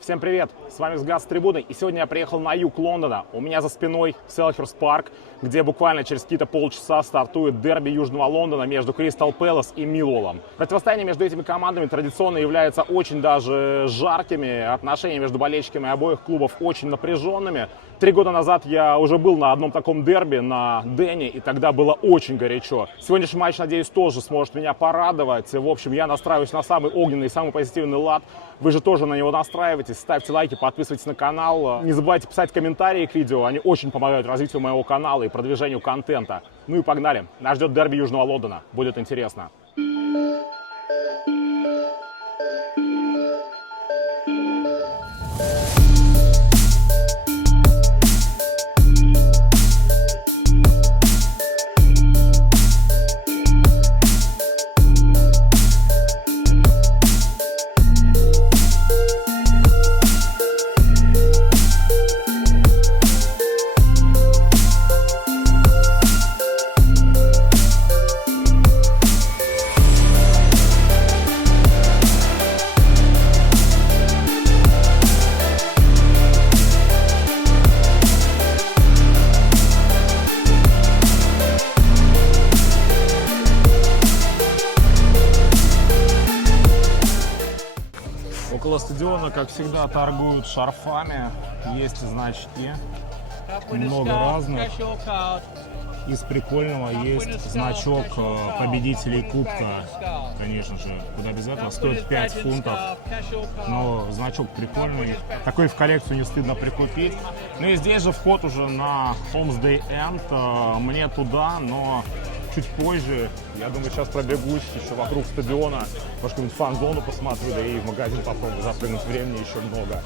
Всем привет! С вами Сгаз с трибуны, и сегодня я приехал на юг Лондона. У меня за спиной Селхерст Парк, где буквально через какие-то полчаса стартует дерби Южного Лондона между Кристал Пэлас и Миллуоллом. Противостояние между этими командами традиционно является очень даже жаркими, отношения между болельщиками обоих клубов очень напряженными. 3 года назад я уже был на одном таком дерби на Дене, и тогда было очень горячо. Сегодняшний матч, надеюсь, тоже сможет меня порадовать. В общем, я настраиваюсь на самый огненный, самый позитивный лад. Вы же тоже на него настраивайтесь, ставьте лайки, подписывайтесь на канал. Не забывайте писать комментарии к видео, они очень помогают развитию моего канала и продвижению контента. Ну и погнали, нас ждет дерби Южного Лондона, будет интересно. Около стадиона, как всегда, торгуют шарфами, есть значки, много разных. Из прикольного есть значок победителей Кубка, конечно же, куда без этого, стоит 5 фунтов, но значок прикольный, такой в коллекцию не стыдно прикупить. Ну и здесь же вход уже на Holmesday End, мне туда, но чуть позже. Я думаю, сейчас пробегусь еще вокруг стадиона, может, какую-нибудь фан-зону посмотрю, да и в магазин попробую запрыгнуть, времени еще много.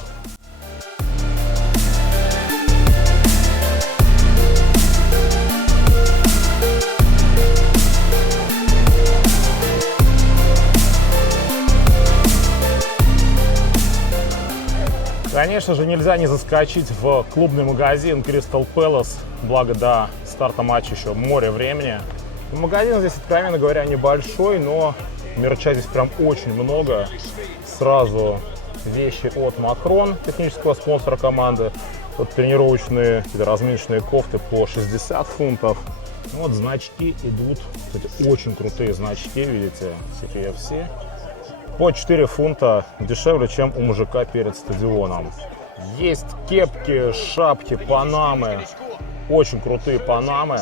Конечно же, нельзя не заскочить в клубный магазин Crystal Palace, благо до старта матча еще море времени. Магазин здесь, откровенно говоря, небольшой, но мерча здесь прям очень много. Сразу вещи от Macron, технического спонсора команды. Вот тренировочные, разминочные кофты по 60 фунтов. Вот значки идут, кстати, очень крутые значки, видите, CPFC. По 4 фунта дешевле, чем у мужика перед стадионом. Есть кепки, шапки, панамы. Очень крутые панамы,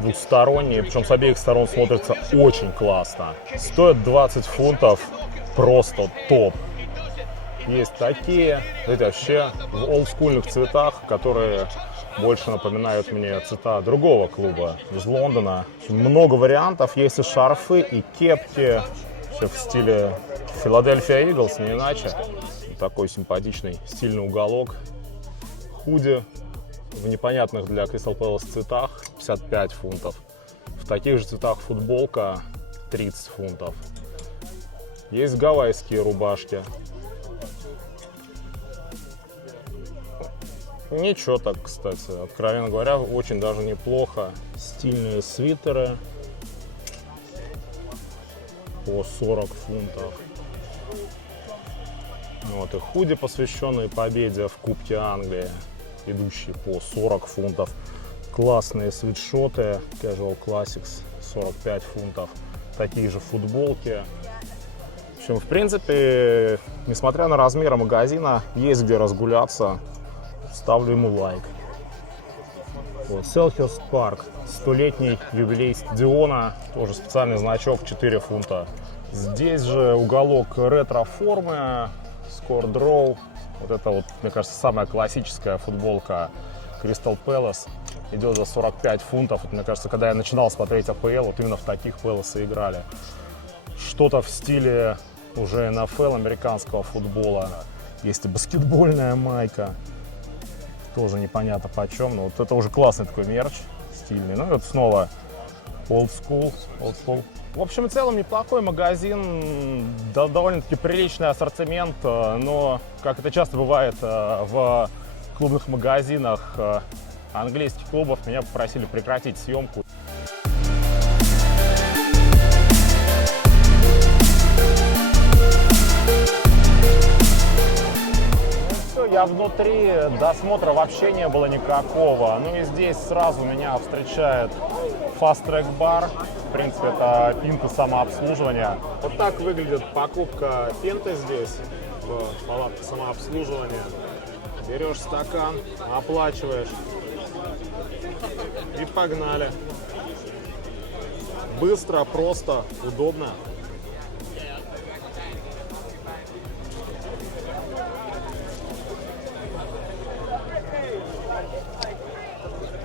двухсторонние, причем с обеих сторон смотрятся очень классно. Стоят 20 фунтов, просто топ. Есть такие, эти вообще в олдскульных цветах, которые больше напоминают мне цвета другого клуба из Лондона. Много вариантов, есть и шарфы, и кепки, все в стиле Philadelphia Eagles, не иначе. Такой симпатичный стильный уголок. Худи в непонятных для Crystal Palace цветах 55 фунтов. В таких же цветах футболка 30 фунтов. Есть гавайские рубашки. Ничего так, кстати, откровенно говоря, очень даже неплохо. Стильные свитеры по 40 фунтов. Вот и худи, посвященные победе в Кубке Англии, идущие по 40 фунтов. Классные свитшоты Casual Classics 45 фунтов. Такие же футболки. В общем, в принципе, несмотря на размеры магазина, есть где разгуляться. Ставлю ему лайк. Вот, Selhurst Park, 100-летний юбилей стадиона. Тоже специальный значок 4 фунта. Здесь же уголок ретро-формы, Score Draw. Вот это вот, мне кажется, самая классическая футболка Crystal Palace. Идет за 45 фунтов. Вот, мне кажется, когда я начинал смотреть АПЛ, вот именно в таких Palace играли. Что-то в стиле уже НФЛ, американского футбола. Есть и баскетбольная майка. Тоже непонятно почем. Но вот это уже классный такой мерч, стильный. Ну и вот снова old school. В общем и целом неплохой магазин, довольно-таки приличный ассортимент, но, как это часто бывает в клубных магазинах английских клубов, меня попросили прекратить съемку. а внутри досмотра вообще не было никакого. Ну и здесь сразу меня встречает Fast Track Bar. В принципе, это пинта самообслуживания. Вот так выглядит покупка пинты здесь, в палатке самообслуживания. Берешь стакан, оплачиваешь и погнали. Быстро, просто, удобно.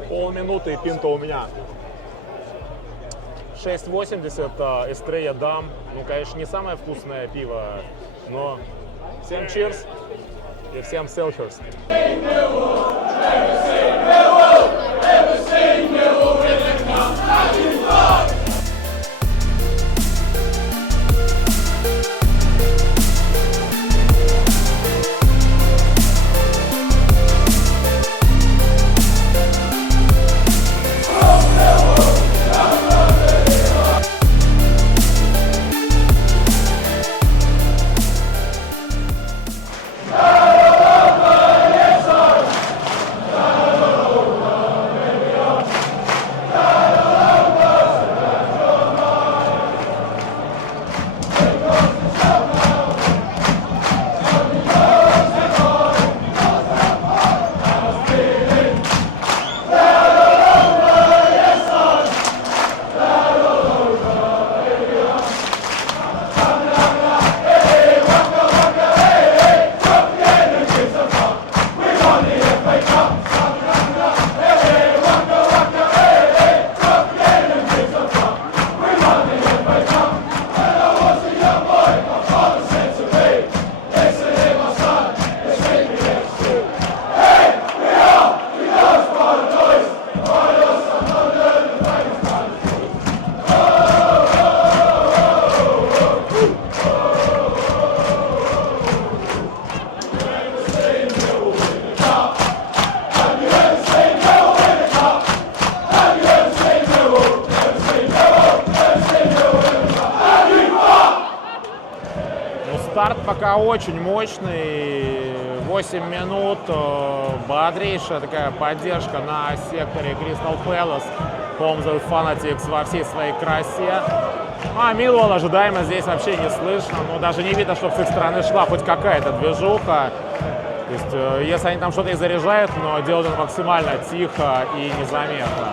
Полминуты и пинта у меня. 6,80 Estrella Damm. Ну, конечно, не самое вкусное пиво, но всем cheers и всем selfies. Старт пока очень мощный, 8 минут, бодрейшая такая поддержка на секторе Crystal Palace, Home the Fanatics во всей своей красе. А Millwall ожидаемо здесь вообще не слышно, но даже не видно, чтобы с их стороны шла хоть какая-то движуха. То есть, если они там что-то и заряжают, но делают это максимально тихо и незаметно.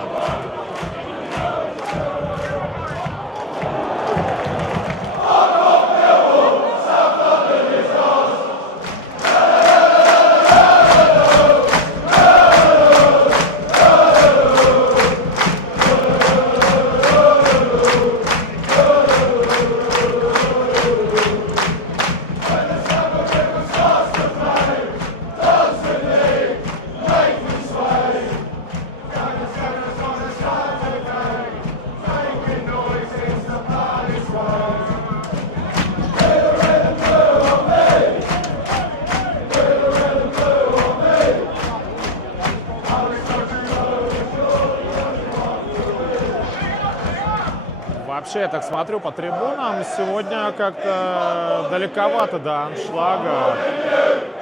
Вообще, я так смотрю по трибунам, сегодня как-то далековато до аншлага,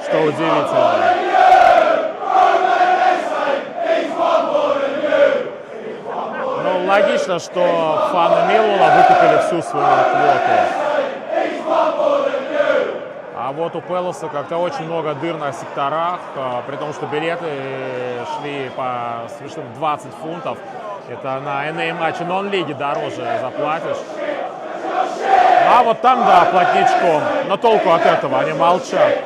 что удивительно. Ну, логично, что фаны Millwall выкупили всю свою квоту. А вот у Пэласа как-то очень много дыр на секторах, при том, что билеты шли по совершенно 20 фунтов. Это на NA матче нон-лиги дороже заплатишь. А вот там, да, плотничком. Но толку от этого, они молчат.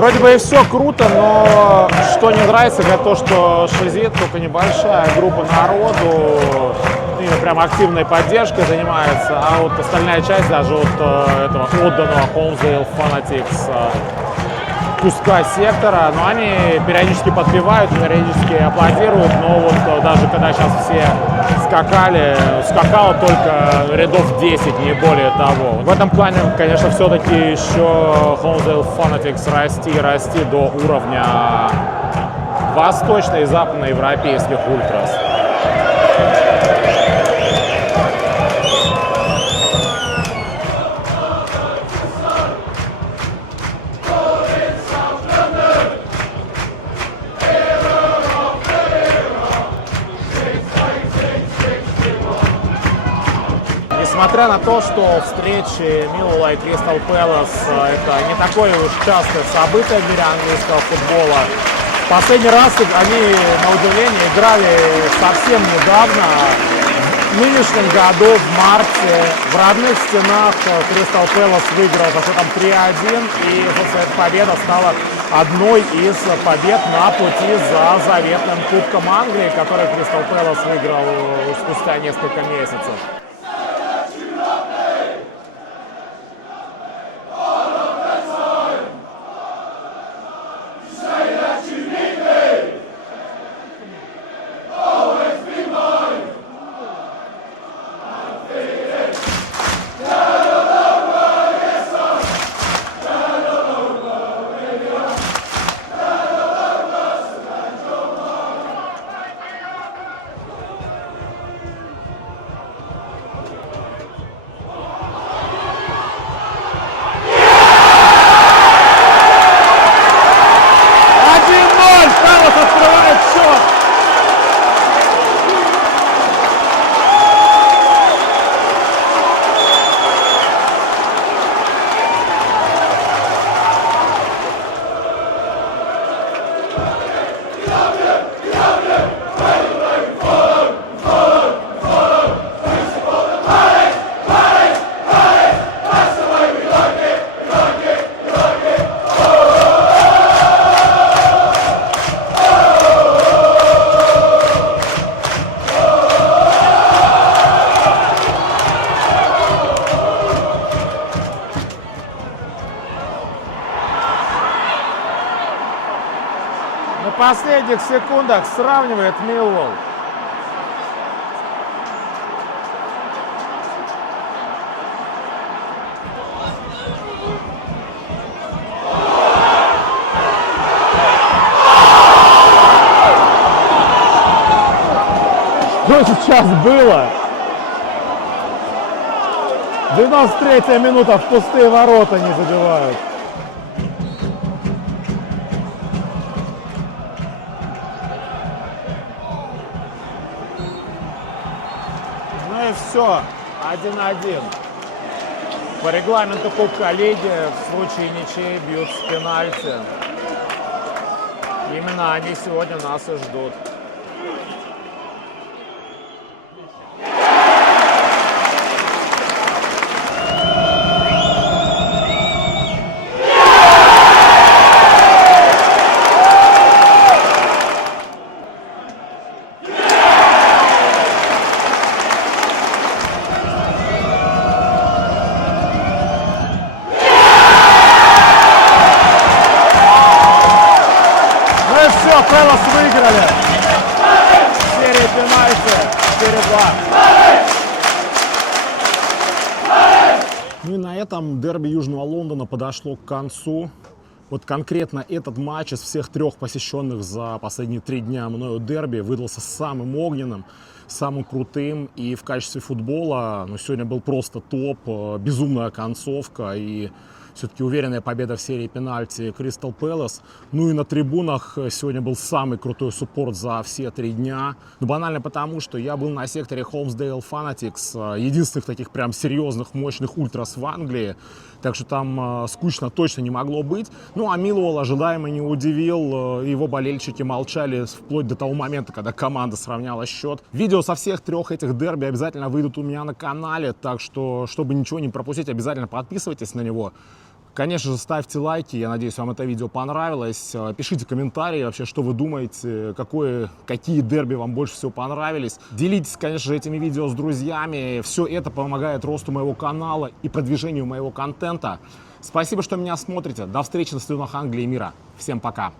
Вроде бы и все круто, но что не нравится, это то, что Шизит только небольшая группа народу, и прям активной поддержкой занимается, а вот остальная часть даже вот этого отданного Holmesdale Fanatics куска сектора, но они периодически подпевают, периодически аплодируют, но вот даже когда сейчас все скакало только рядов 10, не более того. В этом плане, конечно, все-таки еще Holmesdale Fanatics расти до уровня восточно- и западноевропейских ультрас. Несмотря на то, что встречи Миллволла и Кристал Пэлас это не такое уж частое событие в мире английского футбола, в последний раз они, на удивление, играли совсем недавно. В нынешнем году, в марте, в родных стенах Кристал Пэлас выиграл за счетом 3-1, и эта победа стала одной из побед на пути за заветным Кубком Англии, который Кристал Пэлас выиграл спустя несколько месяцев. Открывает счет. На последних секундах сравнивает Миллволл. Что сейчас было? 93-я минута, в пустые ворота не забивают. Ну и все, 1-1. По регламенту Кубка Лиги в случае ничьей бьют с пенальти. Именно они сегодня нас и ждут. Пэлас выиграли. Серия пенальти 4-2. Ну и на этом дерби Южного Лондона подошло к концу. Вот конкретно этот матч из всех трех посещенных за последние 3 дня мною дерби выдался самым огненным, самым крутым. И в качестве футбола сегодня был просто топ, безумная концовка и все-таки уверенная победа в серии пенальти Кристал Пэлас. Ну и на трибунах сегодня был самый крутой суппорт за все 3 дня. Ну, банально потому, что я был на секторе Holmesdale Fanatics, единственных таких прям серьезных, мощных ультрас в Англии. Так что там скучно точно не могло быть. Ну а Миллволл ожидаемо не удивил. Его болельщики молчали вплоть до того момента, когда команда сравняла счет. Видео со всех 3 этих дерби обязательно выйдут у меня на канале. Так что, чтобы ничего не пропустить, обязательно подписывайтесь на него. Конечно же, ставьте лайки, я надеюсь, вам это видео понравилось. Пишите комментарии вообще, что вы думаете, какие дерби вам больше всего понравились. Делитесь, конечно же, этими видео с друзьями. Все это помогает росту моего канала и продвижению моего контента. Спасибо, что меня смотрите. До встречи на стадионах Англии и мира. Всем пока.